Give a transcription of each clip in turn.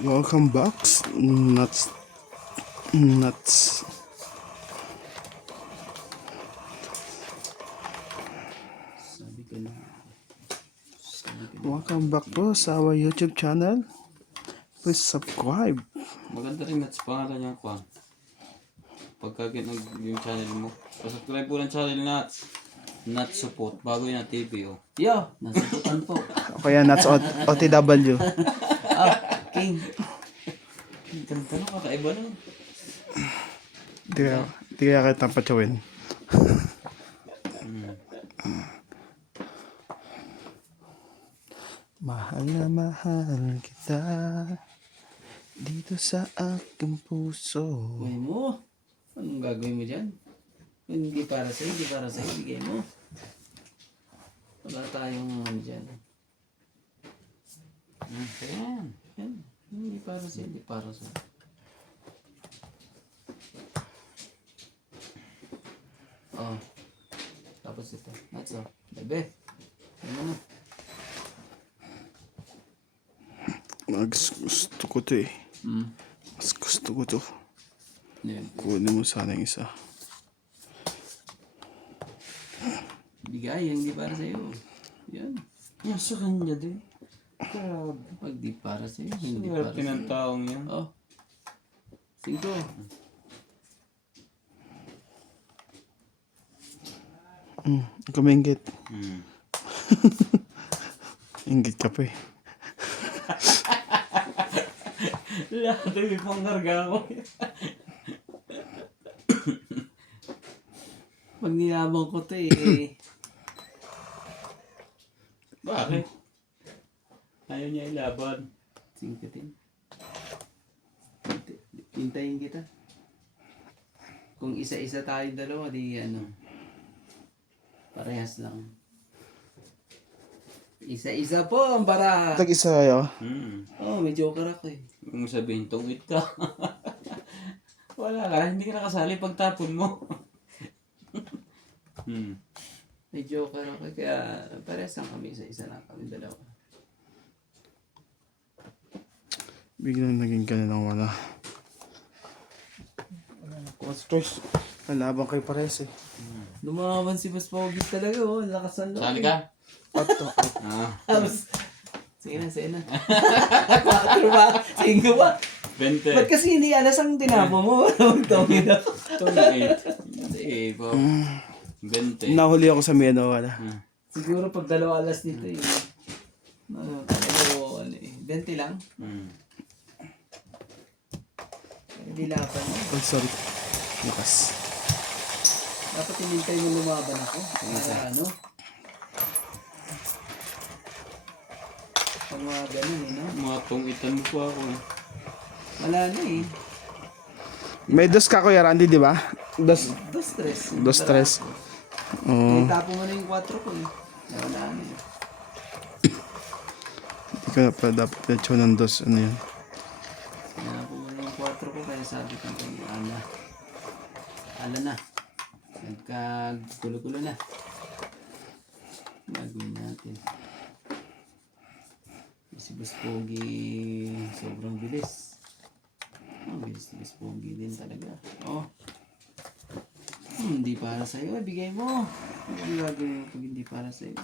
Welcome back. Nuts. Welcome back po sa our YouTube channel. Please subscribe. Maganda rin nuts pangalan niya ko. Pagka yung channel mo. Pasubscribe po ng channel nuts. Nuts support. Bago yun na TV oh. Yo! Nasusutan po. O kaya Nuts OTW. King. Ganda na kakaiba na. Di kaya kita patsawin. Mahal na mahal kita dito sa aking puso. Uy mo. Anong gagawin mo dyan? Hindi para sa'yo, hindi para sa'yo. Bigay mo. Wala tayong ano dyan. Yan. Yan. Hindi para sa'yo, hindi para sa'yo. Oh. Tapos ito. Nuts oh. Bebe. Ano na? Gusto ko to eh. Mas gusto ko to. Yan. Kunin mo sana yung isa. Bigay, hindi para sa'yo. Yan. Yan sa kanya din. Grabe. Pag di para sa'yo, hindi para sa'yo. Ng taong yan. Oh. 5. Kumingit. Ingit ka pa eh. Lahat ay pangkarga ko. Pag nilabang ko to eh. Bakit? Ayaw niya ilaban. Singkitin. Hintayin kita. Kung isa-isa tayo dalawa, di ano. Parehas lang. Isa-isa po ang baraha. Tag-isa kayo. Oh, may joker ako eh. Kung sabihin, tungit ka. Wala ka, hindi ka nakasali pagtapon mo. May joker ako kaya parehas lang kami, isa-isa lang kami dalawa. Biglang naging ka na lang wala. What's choice? Kalabang kayo pares eh. Lumaban si Mas Pogi talaga oh, lakasan lang. Sali ka? Ato. Tapos, sige na. 4 ba? 5 ba? 20. Ba't kasi hindi alas ang tinapo mo? Tungit ako. 28. Hindi po. 20. Nahuli ako sa meno wala. Siguro pag 2 alas dito eh. Ano eh. 20 lang. Hindi laban mo. Oh, sorry. Bukas. Dapat hinintay mo lumaban ako. Para ano? Pag mga ganun eh, no? Mga tungitan mo po ako eh. Wala na eh. May dos ka kuya Randy, di ba? Dos. 2-3. Dos tres. Oo. May tapo mo na yung 4 ko eh. Wala na eh. Hindi ka na pala dapat petso ng dos. Ano yun? Tapo mo na yung 4 ko kaya sabi ko kay Ana. Ala na. Nagkagulo-gulo na. Gagawin natin. Si Boss Pogi sobrang bilis. Bilis ni Boss Pogi din talaga. Oh. Hindi para sa'yo. Bigay mo. Hindi gagawin mo pag hindi para sa'yo.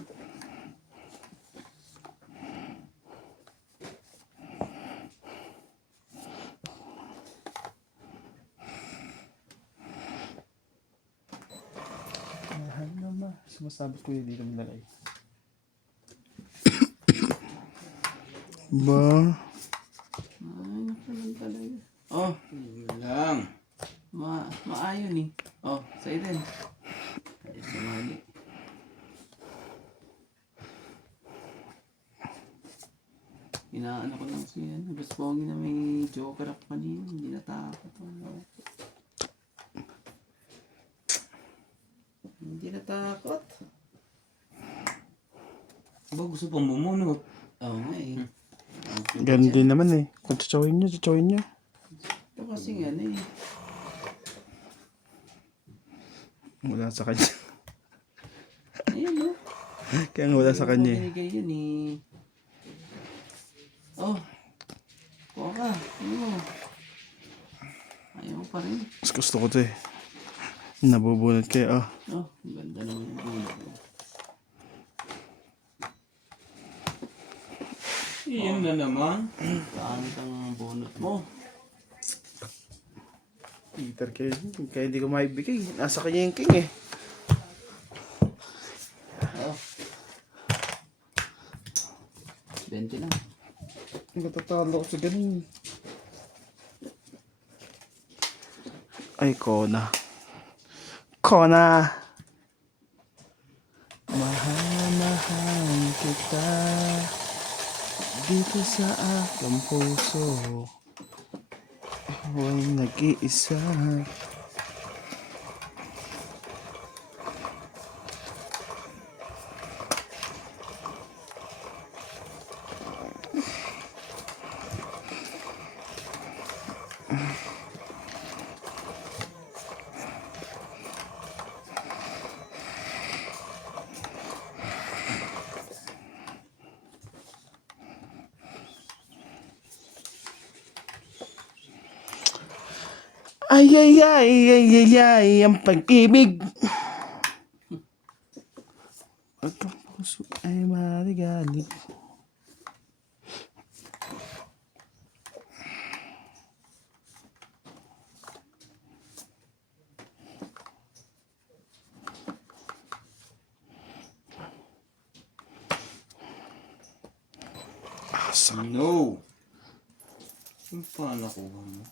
Sumasabot ko yun dito nalay. Ba? Ay, nakulang talaga. Oh, Lang. maayon eh. Oh, sa'yo din. Ay, sumali. Inaano ko lang siya. Boss Pogi na may joker ako kanina. Hindi natakot. Hindi natakot. Ba gusto pang bumunot? Oo nga eh. Ganun din naman eh. Kung tsawin nyo. Ito kasi nga eh. Wala sa kanya. Ayun no. Kaya nga wala sa kanya eh. Binigay yun eh. Oh. Kuha ka. Ano? Ayaw pa rin. Mas gusto ko to eh. Nabubunot kayo. Oh. Oh, ang ganda naman yung bunot mo. Iyan na naman. Kaanit ang bunot mo. Peter kayo. Kaya hindi ko maibigay. Nasa kanya yung king eh. Oh. 20 lang. Natatalo ko sa ganun. Ay, Kona. Kona! Mahal kita dito sa aking puso. Ako'y nag-iisa. Ay, ay, ay, ay, ay, ay, ang pag-ibig. At ang puso ay maligalig. No! Yung pa nakuha mo?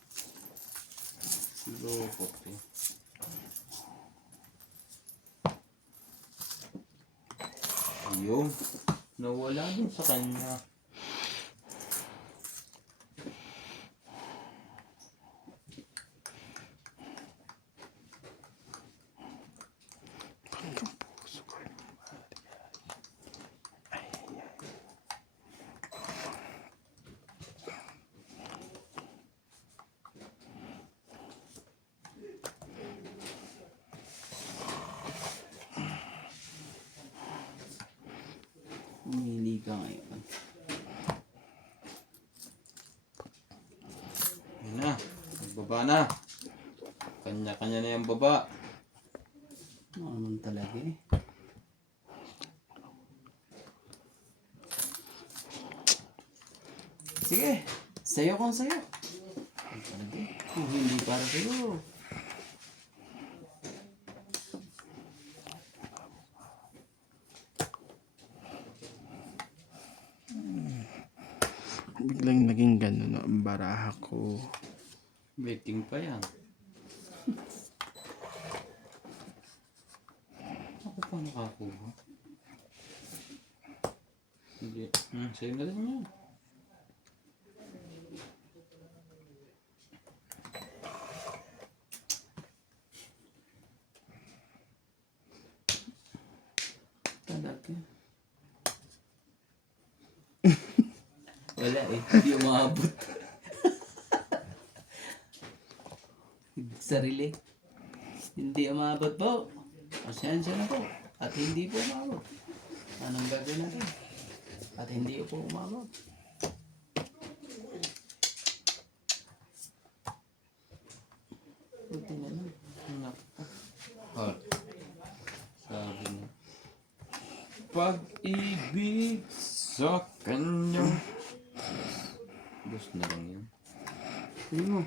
Loko to. Ayun. Nawala din sa kanya. Humili ka ngayon. Ayun na. Nagbaba na. Kanya-kanya na yung baba. Ano naman talaga eh. Sige. Sayo kung sayo. Ano talaga eh. Kung hindi para sa'yo. Biglang naging ganun no, ang baraha ko. Betting pa yan. Ako pa nakakuha. Hindi. Sa'yo na rin yan. Talaga. Wala eh. Hindi umaabot. Sarili. Hindi umaabot po. Pasensya na po. At hindi po umabot. Anong gagawin natin? At hindi po umabot. Buti na lang. Heart. Sabi niya. Pag-ibig sa kanya. Gusto na lang yun. Ano mo?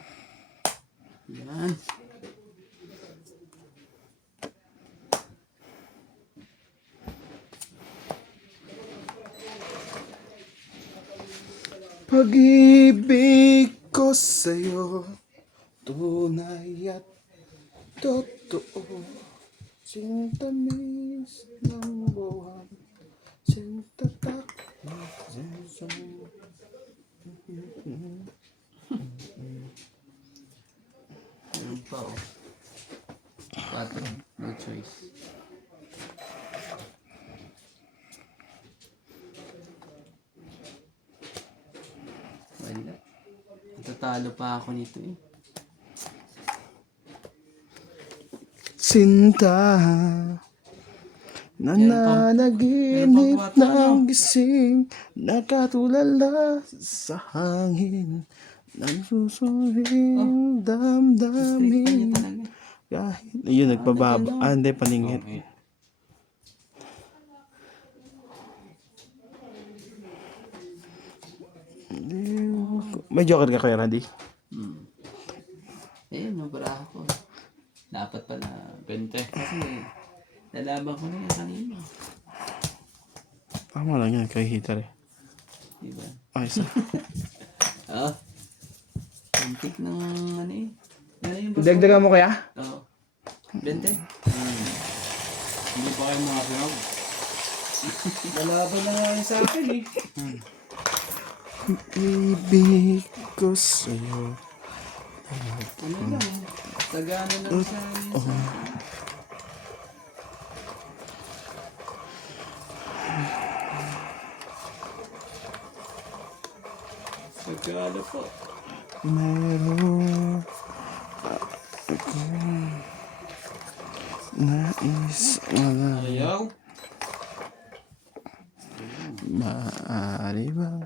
Yan. Pag-ibig ko sa'yo, tunay at totoo. Sintamis ng buwan, sintatak ng puso. Ano pa oh? Patro. No choice. Wala. Tatalo pa ako nito eh. Sinta, Nananaginip Meron pang ng gising, nakatulala sa hangin, nagsusuring Straight pa niya damdamin. talaga. Kahit, ayun, nagpababa. Ah, hindi, paningit. Tong 8. May joker ka, Kuya Randy? Hmm. Ayun, yung baraha ko. Dapat pala. 20. Kasi, nalaban ko na yan kanina. Tama lang yan, kay Hitter eh. Diba? Ay, isa. Ah. Antik ng ano eh. Ano yung basta? Dagdagan mo, Kuya? Oo. 20? Hindi pa kayo mga sinag. Nalaban na nga yun sa akin eh. Ibig ko sa'yo. Ano lang. Tagano lang sa amin sa akin. Pagkano po. Meron akong nais wala. Ayaw. Maaari bang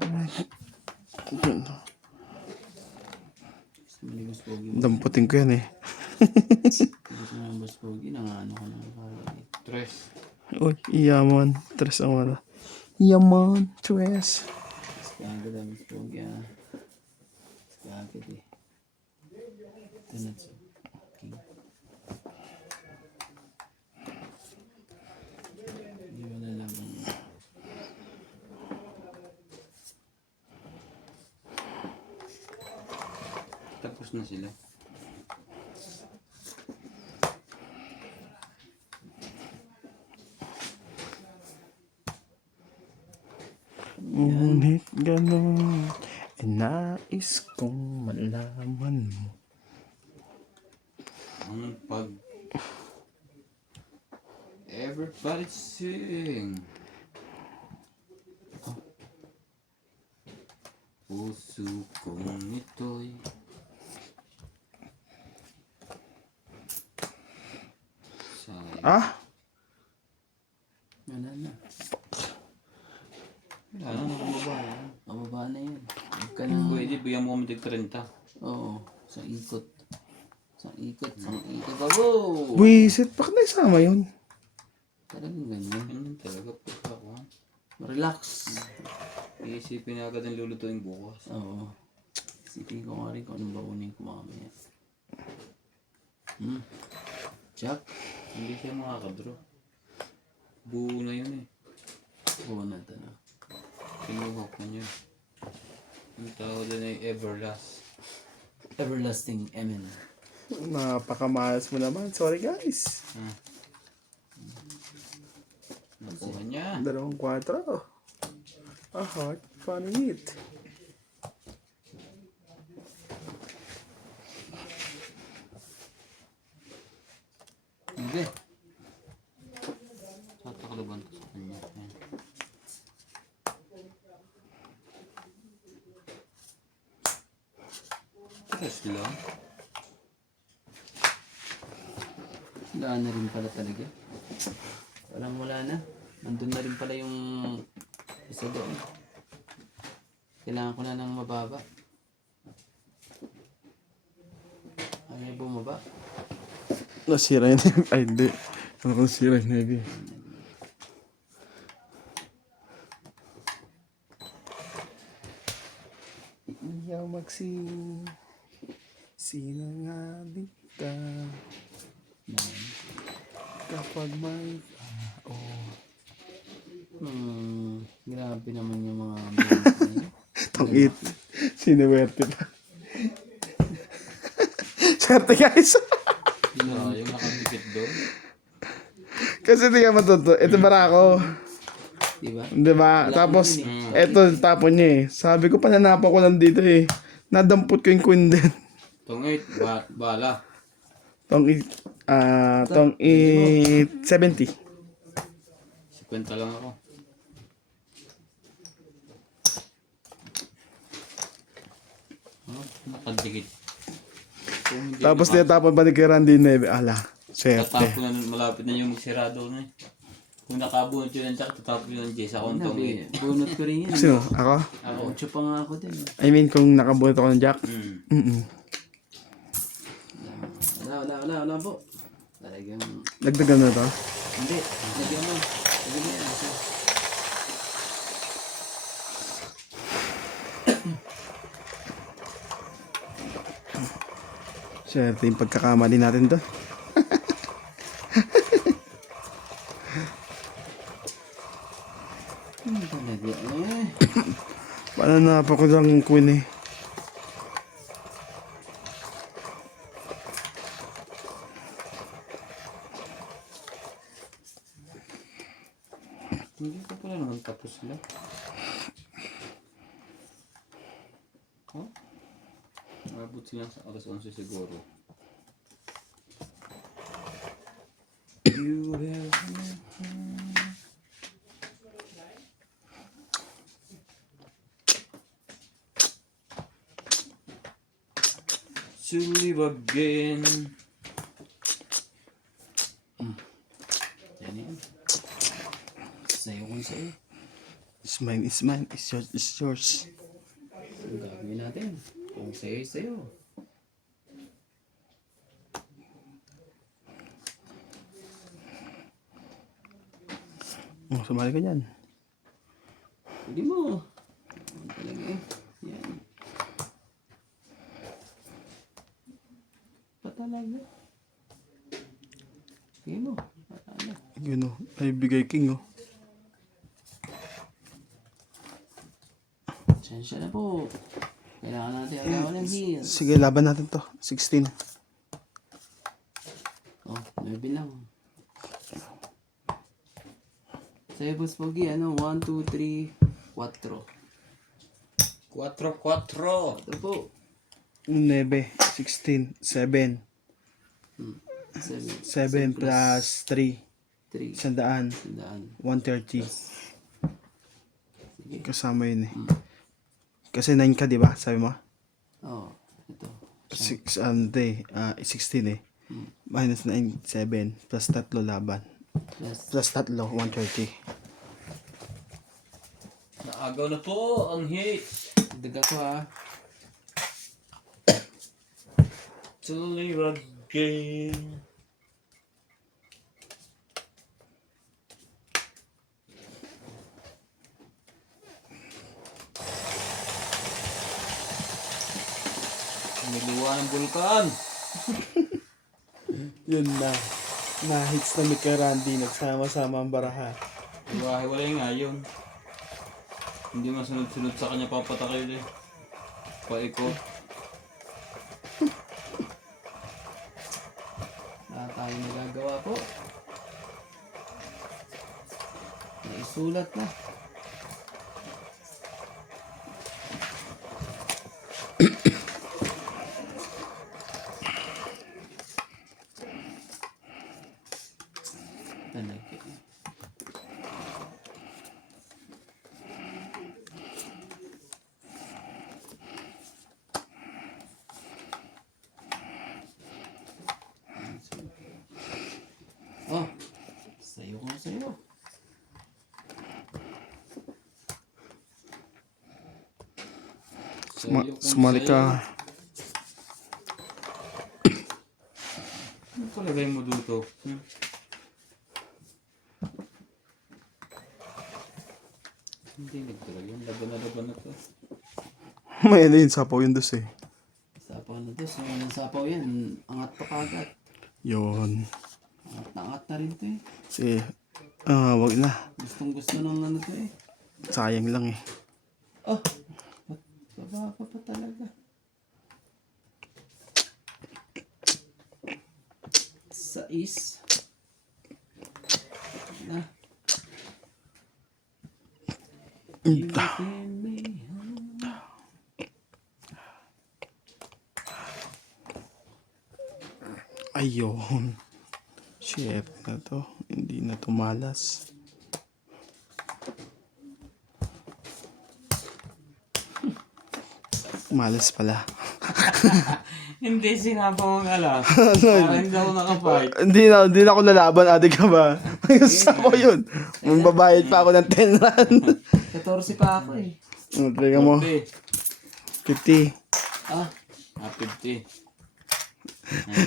Maligos pogi. damputin ko yan eh. Maligos na yung bas pogi. Nangano ko na kala eh. 3. Uy, yaman. Tres ang wala. Yaman. Tres. Kagad ang bas pogi ah. Kagad eh. Ito na siya. King. Hindi mo na lang. Tapos na sila. Ngunit ganun, nais kong malaman mo. Ang pag... Everybody sing. Puso kong ito'y Ah? Wala na. Ano na bumaba yan? Mababa na yan. Huwag ka na. Pwede, bigyan mo kami tig 30. Oo. Sa ikot. Sa ikot. Sa ikot. Babo! Buisit, bakit naisama yun? Talagang ganyan. Ganyan talaga pagka ako. Relax. Iisipin na agad ang lulutuin bukas. Oo. Isipin ko nga rin kung anong baunin ko mamaya. Hmm. Jack? Hindi siya makakadraw. Buo na yun eh. Oo na ito na. Pinuhok na niya. Ang tawag na ay Everlast. Everlasting Amen. Napakamalas mo naman. Sorry guys. Nakuha niya. 2-4. A heart paningit. Hindi. Tatakloban ko sa kanya. Ayan. Tres lang. Daan na rin pala talaga. Walang wala na. Nandun na rin pala yung isa doon. Kailangan ko na ng mababa. Ayaw bumaba. Nasira yun. Ay, hindi. Ano kung nasira yun, Navy? Iyaw magsing. Sino nga di ka? Kapag may tao. Grabe naman yung mga lyrics na yun. Tangit. Sinuwerte pa. Swerte guys. Yung nakadikit doon. Kasi tingnan mo to. Ito bara ako. Diba? Diba? Tapos, ito tapon niya eh. Sabi ko, pananapan ko lang dito eh. Nadampot ko yung queen din. Tong 8, bala. Tong 70. 50 lang ako. Nakadikit. Kung hindi Tapos tinatapon pa ni kay Randy Neve. Ala, swerte. Tatapon na malapit na yung magsirado na eh. Kung nakabunot yun ng jack, tatapos yun ng J sa kontong Sabi, 8. bunot ko rin yan. Sino? Ako? Ako. 8 pa nga ako din. I mean, kung nakabunot ako ng jack. Hmm. Wala po. Talagang, Dagdagan na to. hindi. Lagyan mo. Lagyan mo yan. Isa. Swerte yung pagkakamali natin to. Talaga eh. Paano na ko lang queen eh. Hindi ko pala naman tapos sila. Huh? Abot sila sa alas 11 siguro. You have to live again. Yan yan. Sa'yo kung sa'yo. It's mine, it's mine. It's yours, it's yours. Ang gagawin natin. Kung sa'yo, sa'yo. Oh, sumali ka dyan. Hindi mo. Ang talaga eh. Yan. Patalaga. Hindi mo. Patala. Yun oh. Ay, bigay king oh. Sensya na po. Kailangan natin agawan ng heels. Sige, laban natin to. 16. Oh, 9 lang. Sa'yo, Boss Pogi, ano? 1, 2, 3, 4. 4-4. Ito po. 9, 16, 7. 7 7. plus 3. 3. 100. Sandaan. 130. Sige. Kasama yun eh. Kasi 9 ka, di ba? Sabi mo? Oh, ito. 6, 16 eh. Minus 9, 7. Plus 3 laban. Plus, Plus 3, 130. Naagaw na po ang hit. daga ko ha. To live again. Niluwa ng bulkan. Yun na. Na-hits na Mika Randy. Nagsama-sama ang baraha. Hiwa-hiwalay nga yun. Hindi masunod-sunod sa kanya papatakay eh. Paikot. Wala tayong nagagawa po. Naisulat na. Talaga. Oh, sa'yo kung sa'yo. Sumali ka. Ano palagay mo dito? Hindi nagtalaga yun. Laban na to. May ano yun, sapaw yun dos eh. Sapaw na to. So, yung sapaw yan, angat pa kagad. Yun. Angat na rin to eh. Sige. Wag na. Gustong gusto ng ano to eh. Sayang lang eh. Oh, baba ka pa talaga. Sais. Na. You can me home. Ayun. Shit na to. Hindi na to malas. Malas pala. Hindi sinapa mong alam. Parang hindi ako nakafight. Hindi na ako lalaban, ate ka ba? Ayun sa ko yun. Magbabayad pa ako ng 10 rand. 14 pa ako eh. Teka mo. 40. 50. Ah, 50.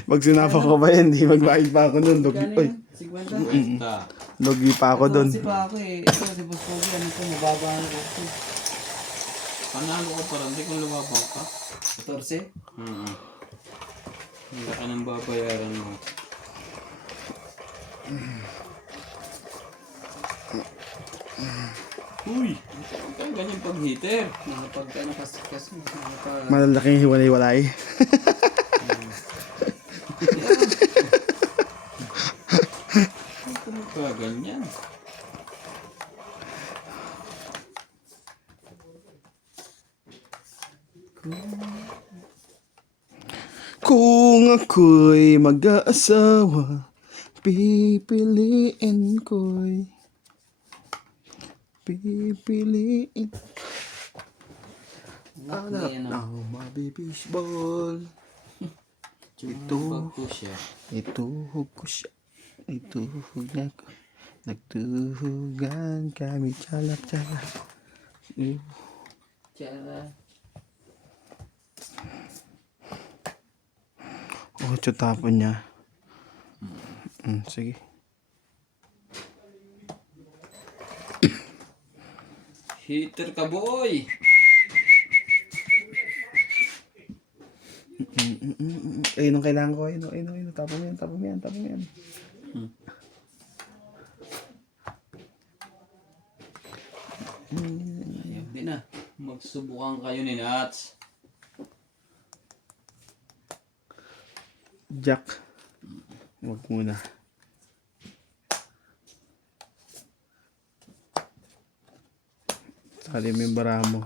Pag sinapa ko ba yan, di magbayad pa ako nun. Logi, kano oy, yun? 50? Basta. logi pa ako dun. 14 pa ako eh. Ito si Boss Pogi, ano ko, mababa na ko. Panalo ko parang hindi kung lumabang ka. 14? Ang laki ng babayaran mo. Uy! Huwag kang ganyan pag-heater. Nakapag ano kasi nakapag... Malalaking hiwalay-walay. Huwag ka ganyan. Kung ako'y mag-aasawa, pipiliin ko'y pipiliin Anak ano. ang mabibisbol. Ito. Pag-push siya. Ituhog ko siya. Ituhog na ko. Nagtuhugan kami chalap-chalap. Tsara. Oh, tapon niya. Sige. Heater ka, boy! Ayun ang kailangan ko. Ayun. Tapon mo yan. Ayaw din na. Magsubukan kayo ni Nats. Jack. Huwag muna. Sali mo yung bara mo.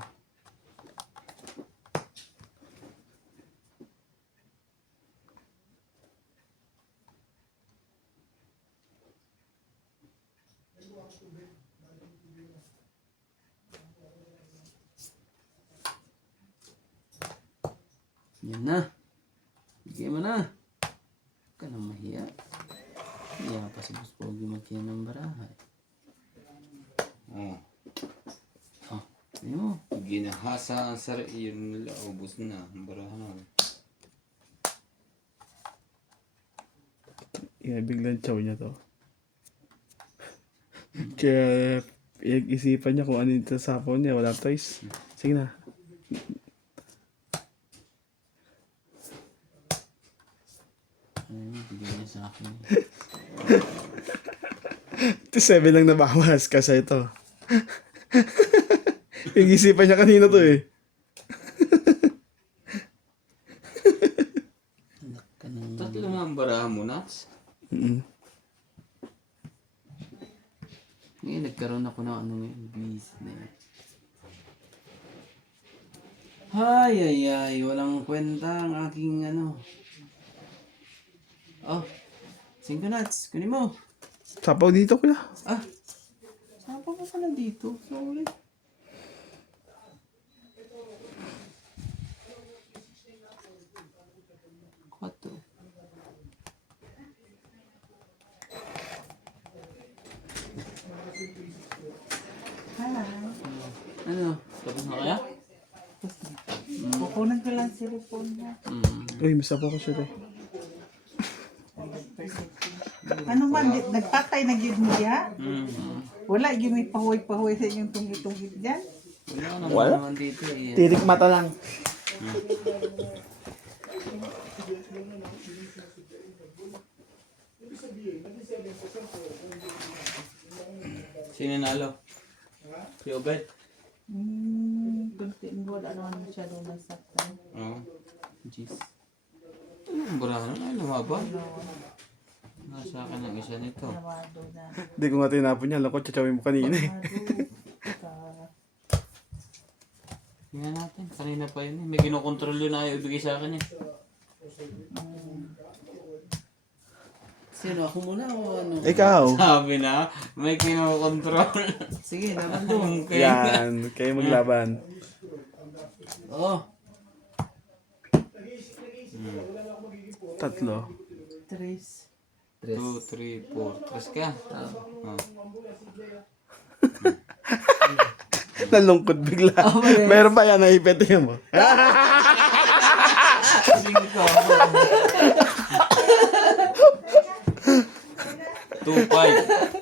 Yan na. Bigay mo na. Huwag ka nang mahiya. Hiya pa si Boss Pogi magkaya ng barahay. Oh. Ayun mo. Ginahasa ang sari. Yun nila. Ubus na. Ang barahan. Yan, biglang chow niya to. Kaya, isipan niya kung ano yung sasapaw niya. Wala toys. Sige na. Ayun, bigay niya sa akin. Ito 7 lang nabawas kasi ito. Yung isipan niya kanina to eh. Anak ka ng... Tatlo nga ang barahan mo, Nats. Ngayon, nagkaroon ako ng ano ngayon, business. Ay, walang kwenta ang aking ano. Oh, 5 nuts, kunin mo. Sapaw dito kuya. Ah, saan pa ka pala dito? Sorry. Quatro. Ano? Tapos na kaya? Kukunan ko lang cellphone niya. Uy, may sapaw ko siya eh. Ano man, nagpatay na gyud mo ya? Wala gyud may pahuy-pahuy sa inyong tungit-tungit dyan. Wala naman dito eh. Tirik mata lang. Sino nalo? Si Obed? Kunti wala naman masyado nasaktan. Oo. Jeez. Ano ang barahan? Ay, lumaban. Nasa akin ang isa nito. Nawado na. Hindi ko nga tinapon niya. Alam ko, tsachawin mo kanina eh. Tingnan natin. Kanina pa yun eh. May kinokontrol yun na ayaw ibigay sa akin eh. Sino? Ako muna o ano? Ikaw. Sabi na, may kinokontrol. Sige, naman doon. Okay. Yan. Kayo maglaban. Oh, Tatlo. Tres. Tres. 2, 3, 4. Tres ka. Oh. Nalungkot bigla. Meron pa yan, naipitin mo. Singit ko. 2, 5.